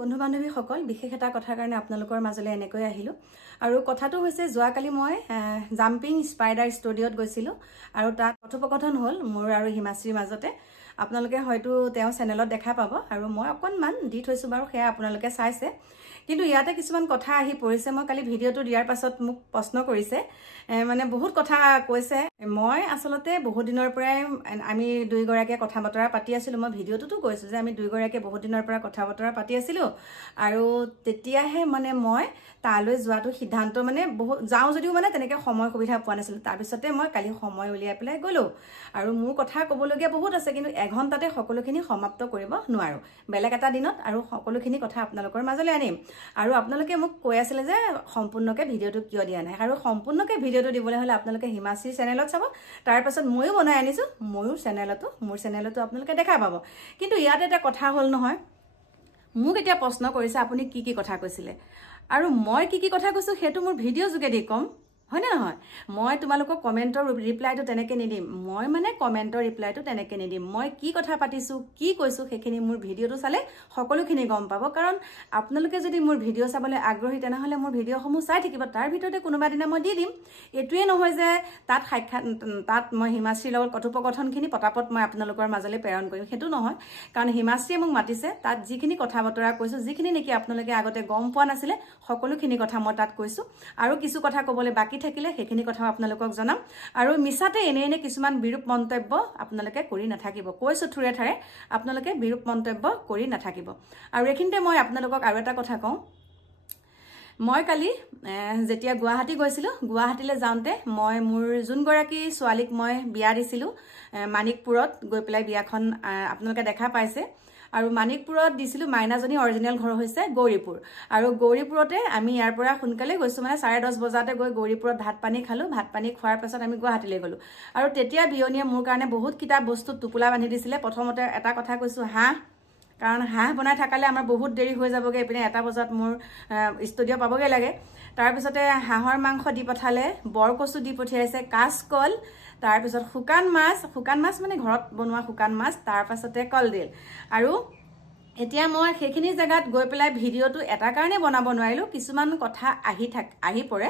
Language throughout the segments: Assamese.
বন্ধু বান্ধৱীসকল বিশেষ এটা কথাৰ কাৰণে আপোনালোকৰ মাজলৈ এনেকৈ আহিলোঁ আৰু কথাটো হৈছে যোৱাকালি মই জাম্পিং স্পাইডাৰ ষ্টুডিঅ'ত গৈছিলোঁ আৰু তাত কথোপকথন হ'ল মোৰ আৰু হিমাশ্ৰীৰ মাজতে আপোনালোকে হয়তো তেওঁ চেনেলত দেখা পাব আৰু মই অকণমান দি থৈছোঁ বাৰু সেয়া আপোনালোকে চাইছে কিন্তু ইয়াতে কিছুমান কথা আহি পৰিছে মই কালি ভিডিঅ'টো দিয়াৰ পাছত মোক প্ৰশ্ন কৰিছে মানে বহুত কথা কৈছে মই আসলতে বহুত দিনৰ পৰাই আমি দুইগৰাকীয়ে কথা বতৰা পাতি আছিলোঁ মই ভিডিঅ'টোতো কৈছোঁ যে আমি দুইগৰাকীয়ে বহুত দিনৰ পৰা কথা বতৰা পাতি আছিলোঁ আৰু তেতিয়াহে মানে মই তালৈ যোৱাটো সিদ্ধান্ত মানে বহুত যাওঁ যদিও মানে তেনেকৈ সময় সুবিধা পোৱা নাছিলোঁ তাৰপিছতে মই কালি সময় উলিয়াই পেলাই গ'লোঁ আৰু মোৰ কথা ক'বলগীয়া বহুত আছে কিন্তু এঘণ্টাতে সকলোখিনি সমাপ্ত কৰিব নোৱাৰোঁ বেলেগ এটা দিনত আৰু সকলোখিনি কথা আপোনালোকৰ মাজলৈ আনিম আৰু আপোনালোকে মোক কৈ আছিলে যে সম্পূৰ্ণকৈ ভিডিঅ'টো কিয় দিয়া নাই আৰু সম্পূৰ্ণকৈ ভিডিঅ'টো দিবলৈ হ'লে আপোনালোকে হিমাশ্ৰীৰ চেনেলত চাব তাৰপাছত ময়ো বনাই আনিছোঁ মোৰ চেনেলতো আপোনালোকে দেখা পাব কিন্তু ইয়াত এটা কথা হ'ল নহয় মোক এতিয়া প্ৰশ্ন কৰিছে আপুনি কি কি কথা কৈছিলে আৰু মই কি কি কথা কৈছোঁ সেইটো মোৰ ভিডিঅ' যোগেদি ক'ম হয় না নহয় মই তোমালোকক কমেণ্টৰ ৰিপ্লাইটো তেনেকৈ নিদিম মই মানে কমেণ্টৰ ৰিপ্লাইটো তেনেকৈ নিদিম মই কি কথা পাতিছোঁ কি কৈছোঁ সেইখিনি মোৰ ভিডিঅ'টো চালে সকলোখিনি গম পাব কাৰণ আপোনালোকে যদি মোৰ ভিডিঅ' চাবলৈ আগ্ৰহী তেনেহ'লে মোৰ ভিডিঅ'সমূহ চাই থাকিব তাৰ ভিতৰতে কোনোবা দিনা মই দি দিম এইটোৱে নহয় যে তাত মই হিমাশ্ৰীৰ লগত কথোপকথনখিনি পটাপট মই আপোনালোকৰ মাজলৈ প্ৰেৰণ কৰিম সেইটো নহয় কাৰণ হিমাশ্ৰীয়ে মোক মাতিছে তাত যিখিনি কথা বতৰা কৈছোঁ যিখিনি নেকি আপোনালোকে আগতে গম পোৱা নাছিলে সকলোখিনি কথা মই তাত কৈছোঁ আৰু কিছু কথা ক'বলৈ বাকী থাকিলে সেইখিনি কথা আপোনালোকক জনাম আৰু মিছাতে এনে কিছুমান বিৰূপ মন্তব্য আপোনালোকে কৰি নাথাকিব কৈছোঁ থুৰে থাৰে আপোনালোকে বিৰূপ মন্তব্য কৰি নাথাকিব আৰু এইখিনিতে মই আপোনালোকক আৰু এটা কথা কওঁ মই কালি যেতিয়া গুৱাহাটী গৈছিলোঁ গুৱাহাটীলৈ যাওঁতে মই মোৰ যোনগৰাকী ছোৱালীক মই বিয়া দিছিলোঁ মানিকপুৰত গৈ পেলাই বিয়াখন আপোনালোকে দেখা পাইছে আৰু মানিকপুৰত দিছিলোঁ মাইনাজনী অৰিজিনেল ঘৰ হৈছে গৌৰীপুৰ আৰু গৌৰীপুৰতে আমি ইয়াৰ পৰা সোনকালে গৈছোঁ মানে 10:30 বজাতে গৈ গৌৰীপুৰত ভাত পানী খালোঁ ভাত পানী খোৱাৰ পাছত আমি গুৱাহাটীলৈ গ'লোঁ আৰু তেতিয়া বিয়নীয়ে মোৰ কাৰণে বহুত কিতাপ বস্তু টোপোলা বান্ধি দিছিলে প্ৰথমতে এটা কথা কৈছোঁ হাঁহ কাৰণ হাঁহ বনাই থাকালে আমাৰ বহুত দেৰি হৈ যাবগৈ এইপিনে 1 বজাত মোৰ ষ্টুডিঅ' পাবগৈ লাগে তাৰপিছতে হাঁহৰ মাংস দি পঠালে বৰকচু দি পঠিয়াইছে কাচকল তাৰপিছত শুকান মাছ মানে ঘৰত বনোৱা শুকান মাছ তাৰপাছতে কলডিল আৰু এতিয়া মই সেইখিনি জেগাত গৈ পেলাই ভিডিঅ'টো এটা কাৰণে বনাব নোৱাৰিলোঁ কিছুমান কথা আহি পৰে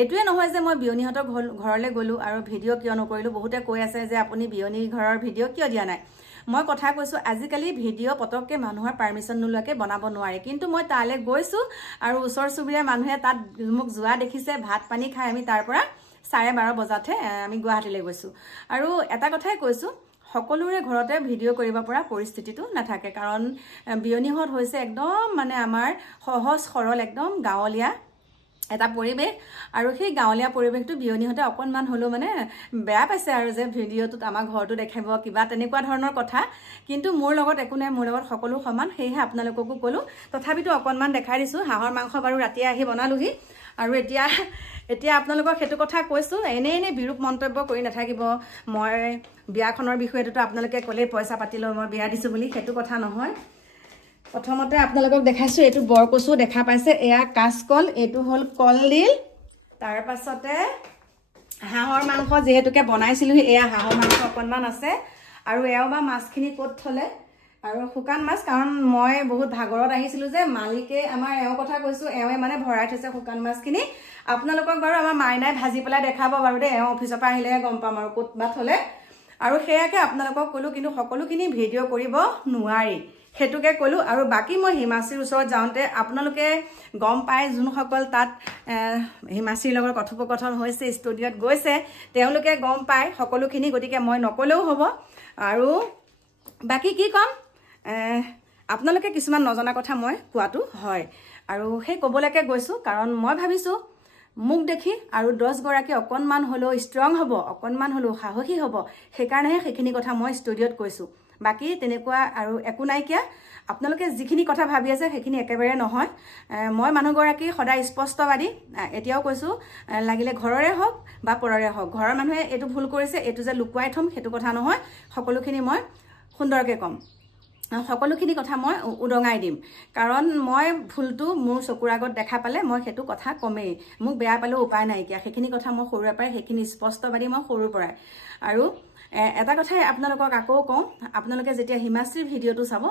এইটোৱে নহয় যে মই বিয়নীহঁতৰ ঘৰলৈ গ'লোঁ আৰু ভিডিঅ' কিয় নকৰিলোঁ বহুতে কৈ আছে যে আপুনি বিয়নী ঘৰৰ ভিডিঅ' কিয় দিয়া নাই মই কথা কৈছোঁ আজিকালি ভিডিঅ' পটককৈ মানুহৰ পাৰ্মিশ্যন নোলোৱাকৈ বনাব নোৱাৰে কিন্তু মই তালৈ গৈছোঁ আৰু ওচৰ চুবুৰীয়া মানুহে তাত মোক যোৱা দেখিছে ভাত পানী খাই আমি তাৰ পৰা 12:30 বজাতহে আমি গুৱাহাটীলৈ গৈছোঁ আৰু এটা কথাই কৈছোঁ সকলোৰে ঘৰতে ভিডিঅ' কৰিব পৰা পৰিস্থিতিটো নাথাকে কাৰণ বিয়নীহঁত হৈছে একদম মানে আমাৰ সহজ সৰল একদম গাঁৱলীয়া এটা পৰিৱেশ আৰু সেই গাঁৱলীয়া পৰিৱেশটো বিয়নীহঁতে অকণমান হ'লেও মানে বেয়া পাইছে আৰু যে ভিডিঅ'টোত আমাৰ ঘৰটো দেখাব কিবা তেনেকুৱা ধৰণৰ কথা কিন্তু মোৰ লগত একো নাই মোৰ লগত সকলো সমান সেয়েহে আপোনালোককো ক'লোঁ তথাপিতো অকণমান দেখাই দিছোঁ হাঁহৰ মাংস বাৰু ৰাতিয়ে আহি বনালোহি আৰু এতিয়া আপোনালোকক সেইটো কথা কৈছোঁ এনে বিৰূপ মন্তব্য কৰি নাথাকিব মই বিয়াখনৰ বিষয়েটোতো আপোনালোকে ক'লেই পইচা পাতি লৈ মই বিয়া দিছোঁ বুলি সেইটো কথা নহয় প্ৰথমতে আপোনালোকক দেখাইছোঁ এইটো বৰকচু দেখা পাইছে এয়া কাচকল এইটো হ'ল কলডিল তাৰপাছতে হাঁহৰ মাংস যিহেতুকে বনাইছিলোঁ এয়া হাঁহৰ মাংস অকণমান আছে আৰু এওঁ বা মাছখিনি ক'ত থ'লে আৰু শুকান মাছ কাৰণ মই বহুত ভাগৰত আহিছিলোঁ যে মালিকে আমাৰ এওঁ কথা কৈছোঁ এওঁৱে মানে ভৰাই থৈছে শুকান মাছখিনি আপোনালোকক বাৰু আমাৰ মাইনাই ভাজি পেলাই দেখাব বাৰু দেই এওঁ অফিচৰ পৰা আহিলেহে গম পাম আৰু ক'ত বা থ'লে আৰু সেয়াকে আপোনালোকক ক'লোঁ কিন্তু সকলোখিনি ভিডিঅ' কৰিব নোৱাৰি সেইটোকে ক'লোঁ আৰু বাকী মই হিমাশ্ৰীৰ ওচৰত যাওঁতে আপোনালোকে গম পায় যোনসকল তাত হিমাশ্ৰীৰ লগত কথোপকথন হৈছে ষ্টুডিঅ'ত গৈছে তেওঁলোকে গম পায় সকলোখিনি গতিকে মই নক'লেও হ'ব আৰু বাকী কি ক'ম আপোনালোকে কিছুমান নজনা কথা মই কোৱাটো হয় আৰু সেই ক'বলৈকে গৈছোঁ কাৰণ মই ভাবিছোঁ মোক দেখি আৰু 10 গৰাকী অকণমান হ'লেও ষ্ট্ৰং হ'ব অকণমান হ'লেও সাহসী হ'ব সেইকাৰণেহে সেইখিনি কথা মই ষ্টুডিঅ'ত কৈছোঁ বাকী তেনেকুৱা আৰু একো নাইকিয়া আপোনালোকে যিখিনি কথা ভাবি আছে সেইখিনি একেবাৰে নহয় মই মানুহগৰাকী সদায় স্পষ্টবাদী এতিয়াও কৈছোঁ লাগিলে ঘৰৰে হওক বা পৰৰে হওক ঘৰৰ মানুহে এইটো ভুল কৰিছে এইটো যে লুকুৱাই থ'ম সেইটো কথা নহয় সকলোখিনি মই সুন্দৰকৈ ক'ম সকলোখিনি কথা মই উদঙাই দিম কাৰণ মই ভুলটো মোৰ চকুৰ আগত দেখা পালে মই সেইটো কথা কমেই মোক বেয়া পালেও উপায় নাইকিয়া সেইখিনি কথা মই সৰুৰে পৰাই সেইখিনি স্পষ্টবাদী মই সৰুৰ পৰাই আৰু এটা কথাই আপোনালোকক আকৌ কওঁ, আপোনালোকে যেতিয়া হিমাশ্ৰীৰ ভিডিঅ'টো চাব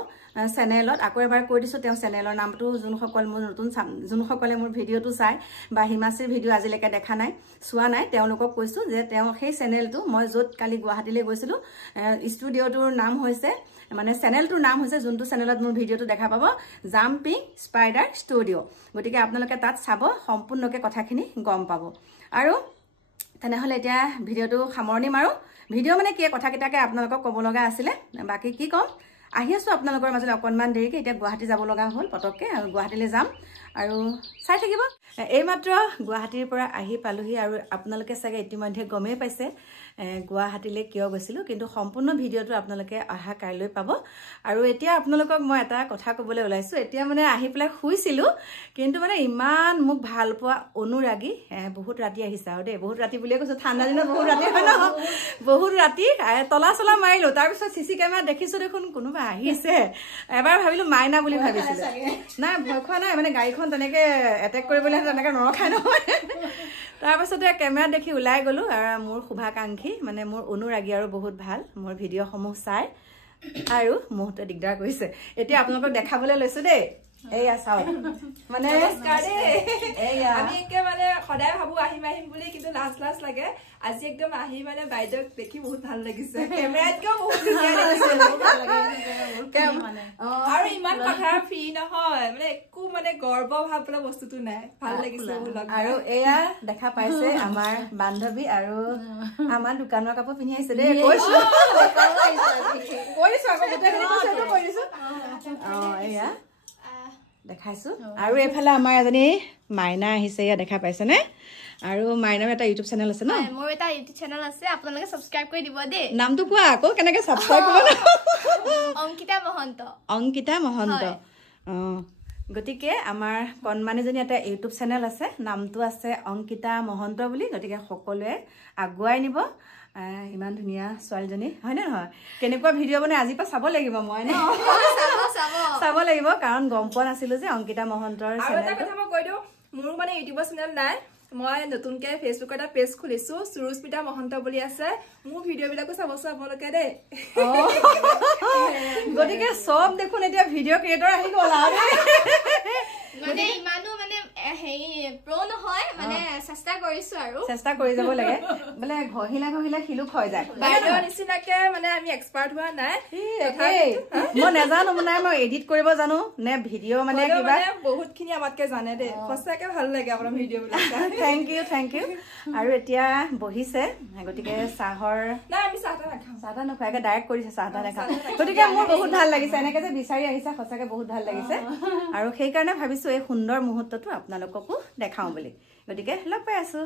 চেনেলত, আকৌ এবাৰ কৈ দিছোঁ তেওঁ চেনেলৰ নামটো, যোনসকলে মোৰ ভিডিঅ'টো চায় বা হিমাশ্ৰীৰ ভিডিঅ' আজিলৈকে দেখা নাই, চোৱা নাই, তেওঁলোকক কৈছোঁ যে তেওঁ সেই চেনেলটো মই য'ত কালি গুৱাহাটীলৈ গৈছিলোঁ, ষ্টুডিঅ'টোৰ নাম হৈছে মানে চেনেলটোৰ নাম হৈছে, যোনটো চেনেলত মোৰ ভিডিঅ'টো দেখা পাব, জাম্পিং স্পাইডাৰ ষ্টুডিঅ'। গতিকে আপোনালোকে তাত চাব, সম্পূৰ্ণকৈ কথাখিনি গম পাব। আৰু তেনেহ'লে এতিয়া ভিডিঅ'টো সামৰণি মাৰোঁ। ভিডিঅ' মানে কি কথাকেইটাকে আপোনালোকক ক'ব লগা আছিলে, বাকী কি ক'ম, আহি আছোঁ আপোনালোকৰ মাজলৈ অকণমান দেৰিকৈ। এতিয়া গুৱাহাটী যাব লগা হ'ল পটককৈ, আৰু গুৱাহাটীলৈ যাম আৰু চাই থাকিব। এইমাত্ৰ গুৱাহাটীৰ পৰা আহি পালোহি, আৰু আপোনালোকে চাগে ইতিমধ্যে গমেই পাইছে গুৱাহাটীলৈ কিয় গৈছিলোঁ, কিন্তু সম্পূৰ্ণ ভিডিঅ'টো আপোনালোকে অহা কাইলৈ পাব। আৰু এতিয়া আপোনালোকক মই এটা কথা ক'বলৈ ওলাইছোঁ। এতিয়া মানে আহি পেলাই শুইছিলোঁ, কিন্তু মানে ইমান মোক ভাল পোৱা অনুৰাগী বহুত ৰাতি আহিছে আৰু দেই, বহুত ৰাতি বুলিয়ে কৈছোঁ, ঠাণ্ডা দিনত বহুত ৰাতি হয় ন, বহুত ৰাতি তলা চলা মাৰিলোঁ। তাৰপিছত CC কেমেৰাত দেখিছোঁ দেখোন কোনোবা আহিছে। এবাৰ ভাবিলোঁ মাইনা বুলি ভাবিছিলোঁ, নাই ভয় খোৱা নাই, মানে গাড়ীখন তেনেকৈ এটেক কৰিবলৈ তেনেকৈ নৰখাই নহয়। তাৰপাছতে কেমেৰাত দেখি ওলাই গ'লোঁ, আৰু মোৰ শুভাকাংক্ষী মানে মোৰ অনুৰাগী আৰু বহুত ভাল, মোৰ ভিডিঅ'সমূহ চাই আৰু মোহতে দিগদাৰ কৰিছে। এতিয়া আপোনালোকক দেখাবলৈ লৈছোঁ দেই, এইয়া চাওক মানে আমি একে মানে সদায় ভাবো আহিম আহিম বুলি, কিন্তু লাজ লাগে। আজি একদম আহি মানে বাইদেউক দেখি বহুত ভাল লাগিছে, কেমেৰাতকেও বহুত ধুনীয়া লাগিছে আৰু ইমান কথা ফ্ৰী নহয়, মানে একো মানে গৰ্ব ভাব বোলা বস্তুটো নাই, ভাল লাগিছে। আৰু এয়া দেখা পাইছে আমাৰ বান্ধৱী, আৰু আমাৰ দোকানৰ কাপোৰ পিন্ধি আহিছে দেই, কৈছো এয়া দেখাইছো। আৰু এইফালে আমাৰ এজনী মাইনা আহিছে, এয়া দেখা পাইছেনে? আৰু মাইনাৰ এটা ইউটিউব চেনেল আছে ন? মোৰ এটা ইউটিউব চেনেল আছে, আপোনালোকে সাবস্ক্ৰাইব কৰি দিব দেই। নামটো কোৱা আকৌ, কেনেকৈ সাবস্ক্ৰাইব কৰিব? অংকিতা মহন্ত। অংকিতা মহন্ত। গতিকে আমাৰ কণমানিজনী এটা ইউটিউব চেনেল আছে, নামটো আছে অংকিতা মহন্ত বুলি। গতিকে সকলোৱে আগুৱাই নিব। ইমান ধুনীয়া ছোৱালীজনী হয়নে নহয়? কেনেকুৱা ভিডিঅ' বনাই আজিৰ পৰা চাব লাগিব মই ন, চাব লাগিব, কাৰণ গম পোৱা নাছিলোঁ যে অংকিতা মহন্তৰ চেনেল। আৰু এটা কথা মই কৈ দিওঁ, মোৰো মানে ইউটিউবৰ চেনেল নাই, মই নতুনকে ফেচবুকত এটা পেজ খুলিছো, সুৰুস্মিতা মহন্ত বুলি আছে। মোৰ ভিডিঅ' বিলাকো চাব আপোনালোকে দেই। গতিকে চব দেখোন এতিয়া ভিডিঅ' ক্ৰিয়েটৰ আহি গ'ল আৰু মানে ইমানো মানে হেৰি প্ৰ নহয়, মানে চেষ্টা কৰিছো আৰু চেষ্টা কৰি যাব লাগে, বোলে ঘহিলা শিলুক হৈ যায়। বাইদেউৰ নিচিনাকে মানে আমি এক্সপাৰ্ট হোৱা নাই, মই নাজানো, মানে মই এডিট কৰিব জানো নে ভিডিঅ' মানে কিবা বহুত খিনি আমাতকে জানে দেই, সঁচাকে ভাল লাগে আপোনাৰ ভিডিঅ' বিলাক। Thank you. আৰু এতিয়া বহিছে, গতিকে চাহৰ নাই আমি চাহ নাখাওঁ, চাহ নোখোৱাকে ডাইৰেক্ট কৰিছে চাহ নাখাওঁ। গতিকে মোৰ বহুত ভাল লাগিছে, এনেকে যে বিচাৰি আহিছে, সঁচাকে বহুত ভাল লাগিছে। আৰু সেইকাৰণে ভাবিছো এই সুন্দৰ মুহূৰ্তটো আপোনালোককো দেখাওঁ বুলি। গতিকে লগ পাই আছো।